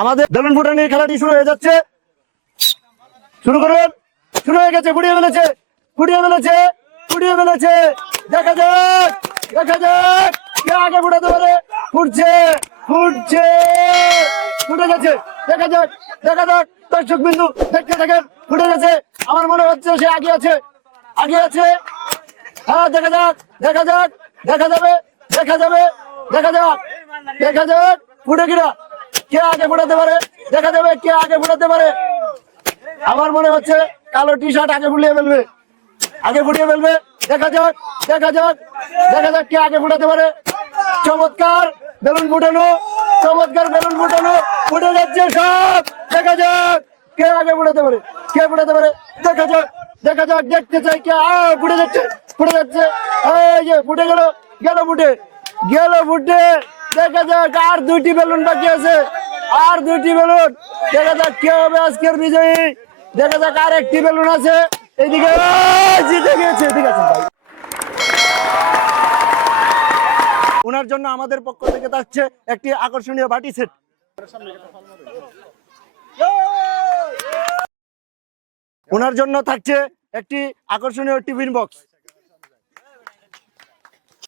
আমাদের বেলুন ফুটানির খেলাটি শুরু হয়ে যাচ্ছে। শুরু করুন। শুরু হয়ে গেছে। ফুটিয়ে ফেলেছে। দেখা যাক কে আগে ফুটাতে পারে। ফুটছে ফুটে গেছে। দেখা যাক দর্শক বিন্দু দেখতে থাকেন। ফুটে গেছে। আমার মনে হচ্ছে সে আগে আছে। হ্যাঁ, দেখা যাবে। ফুটে কিনা, কে আগে ফুটাতে পারে। দেখা যাবে কে আগে ফুটাতে পারে। আমার মনে হচ্ছে কালো টি শার্ট আগে ফুটিয়ে ফেলবে। দেখা যাক কে আগে ফুটাতে পারে। চমৎকার বেলুন ফুটানো। ফুটে যাচ্ছে সব। দেখা যাক কে আগে ফুটাতে পারে। দেখা যাক দেখতে চাই কে ফুটে যাচ্ছে। এই যে ফুটে গেল ফুটে। দেখা যাক আর 2টি বেলুন বাকি আছে। দেখা যাক কে হবে আজকের বিজয়ী। দেখা যাক আর একটি বেলুন আছে এইদিকে। জিতে গিয়েছে। ঠিক আছে ভাই, ওনার জন্য আমাদের পক্ষ থেকে থাকছে একটি আকর্ষণীয় বাটি সেট। ওনার জন্য থাকছে একটি আকর্ষণীয় টিফিন বক্স।